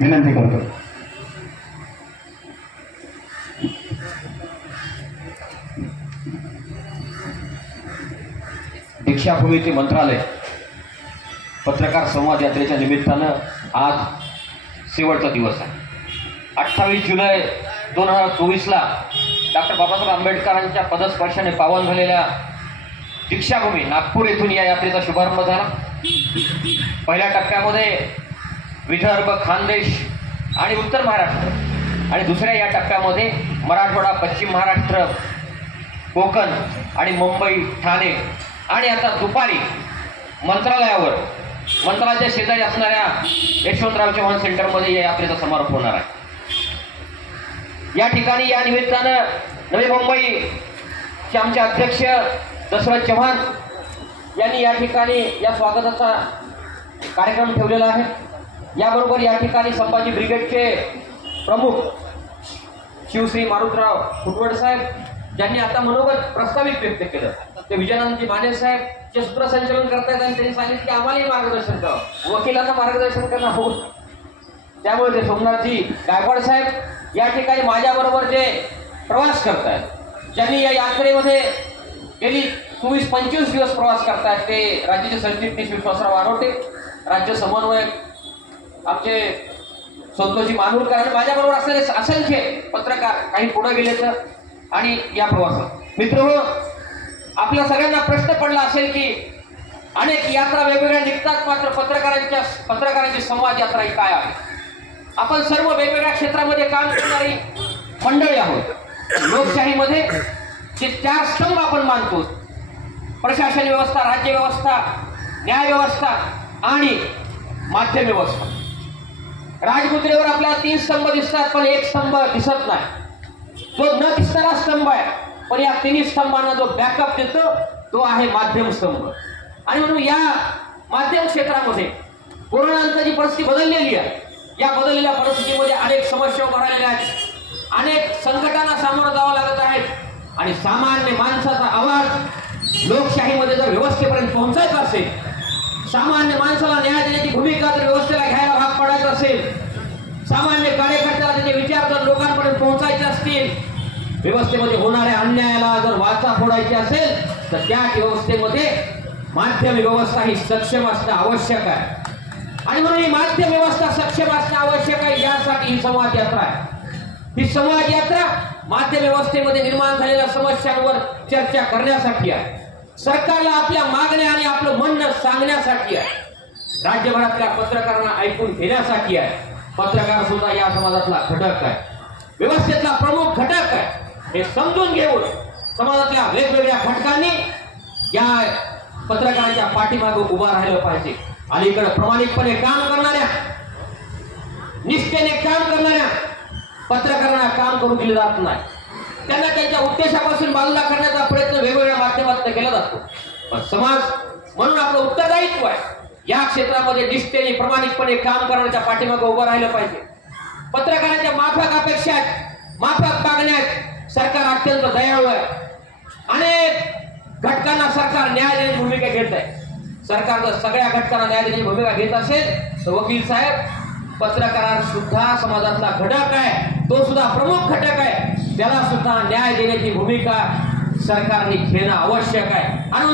विनंती करतो। दीक्षाभूमी मंत्रालय पत्रकार संवाद यात्रेच्या निमित्तानं आज शेवटचा दिवस आहे। 28 जुलै 2024ला डॉक्टर बाबासाहेब आंबेडकरांच्या पदस्पर्शाने पावन झालेल्या दीक्षाभूमी नागपूर येथून या यात्रेचा शुभारंभ झाला। पहिल्या टप्प्यामध्ये विदर्भ, खानदेश आणि उत्तर महाराष्ट्र आणि दुसऱ्या या टप्प्यामध्ये मराठवाडा, पश्चिम महाराष्ट्र, कोकण आणि मुंबई, ठाणे आणि आता दुपारी मंत्रालयाच्या शेजारी असणाऱ्या यशवंतराव चव्हाण सेंटरमध्ये या यात्रेचा समारोप होणार आहे। या ठिकाणी या निमित्तानं नवी मुंबईचे आमचे अध्यक्ष दशरथ चव्हाण यांनी या ठिकाणी या स्वागताचा कार्यक्रम ठेवलेला आहे। याबरोबर या ठिकाणी संभाजी ब्रिगेडचे प्रमुख शिवश्री मारुतराव फुटवड साहेब ज्यांनी आता मनोगत प्रस्तावित व्यक्त केलं, ते विजयानंदजी माने साहेब जे सूत्रसंचालन करतायत आणि त्यांनी सांगितलं की आम्हालाही मार्गदर्शन करावं, वकिलांना मार्गदर्शन करणं होत, त्यामुळे ते सोमनाथजी गायकवाड साहेब या ठिकाणी माझ्याबरोबर जे प्रवास करतायत, ज्यांनी या यात्रेमध्ये गेली 24-25 दिवस प्रवास करतायत, ते राज्याचे सरचिटणीस विश्वासराव आरोटे, राज्य समन्वयक आमचे संतोषजी मानूरकर आणि माझ्याबरोबर असलेले असंख्य पत्रकार काही पुढे गेले तर आणि या प्रवासात मित्रहो, आपल्या सगळ्यांना प्रश्न पडला असेल की अनेक यात्रा वेगवेगळ्या निघतात, मात्र पत्रकारांची संवाद यात्रा ही काय आहे? आपण सर्व वेगवेगळ्या क्षेत्रामध्ये काम करणारी मंडळी आहोत। लोकशाहीमध्ये जे 4 स्तंभ आपण मानतो, प्रशासन व्यवस्था, राज्य व्यवस्था, न्याय व्यवस्था आणि माध्यम व्यवस्था। राजमुद्रेवर आपल्याला 3 स्तंभ दिसतात, पण एक स्तंभ दिसत नाही, जो न दिसणारा स्तंभ आहे। पण या 3 स्तंभांना जो बॅकअप देतो तो आहे माध्यम स्तंभ। आणि म्हणून या माध्यम क्षेत्रामध्ये कोरोनानंतर जी परिस्थिती बदललेली आहे, या बदललेल्या परिस्थितीमध्ये अनेक समस्या उभा राहिलेल्या आहेत, अनेक संकटांना सामोरं जावं लागत आहे आणि सामान्य माणसाचा आवाज लोकशाहीमध्ये जर व्यवस्थेपर्यंत पोहोचायचा असेल, सामान्य माणसाला न्याय देण्याची भूमिका जर व्यवस्थेला घ्यायला भाग पडायचा असेल, सामान्य कार्यकर्त्याला त्याचे विचार जर लोकांपर्यंत पोहोचायचे असतील, व्यवस्थेमध्ये होणाऱ्या अन्यायाला जर वाचा फोडायची असेल, तर त्या व्यवस्थेमध्ये माध्यम व्यवस्था ही सक्षम असणं आवश्यक आहे। आणि म्हणून ही माध्यम व्यवस्था सक्षम असणं आवश्यक आहे, यासाठी ही संवाद यात्रा आहे। ही संवाद यात्रा माध्यम व्यवस्थेमध्ये निर्माण झालेल्या समस्यांवर चर्चा करण्यासाठी आहे, सरकारला आपल्या मागण्या आणि आपलं म्हणणं सांगण्यासाठी आहे, राज्यभरातल्या पत्रकारांना ऐकून घेण्यासाठी आहे। पत्रकार सुद्धा या समाजातला घटक आहे, व्यवस्थेतला प्रमुख घटक आहे। हे समजून घेऊन समाजातल्या वेगवेगळ्या घटकांनी या पत्रकारांच्या पाठीमागे उभा राहिलं पाहिजे। अलीकडे प्रामाणिकपणे काम करणाऱ्या, निष्ठेने काम करणाऱ्या पत्रकारांना काम करू दिले जात नाही, त्यांना त्यांच्या उद्देशापासून बाजूला करण्याचा प्रयत्न वेगवेगळ्या माध्यमातून केला जातो। पण समाज म्हणून आपलं उत्तरदायित्व आहे या क्षेत्रामध्ये निष्ठेने प्रामाणिकपणे काम करण्याच्या पाठीमागे उभं राहिलं पाहिजे। पत्रकारांच्या माफक अपेक्षा आहेत, माफक मागण्या आहेत, सरकार अत्यंत दयाळू आहे, अनेक घटकांना सरकार न्याय देण्याची भूमिका घेत आहे। सरकार जर सगळ्या घटकांना न्याय देण्याची भूमिका घेत असेल तर वकील साहेब, पत्रकार सुद्धा समाजातला घटक आहे, तो सुद्धा प्रमुख घटक आहे, त्याला सुद्धा न्याय देण्याची भूमिका सरकारने घेणं आवश्यक आहे। आणि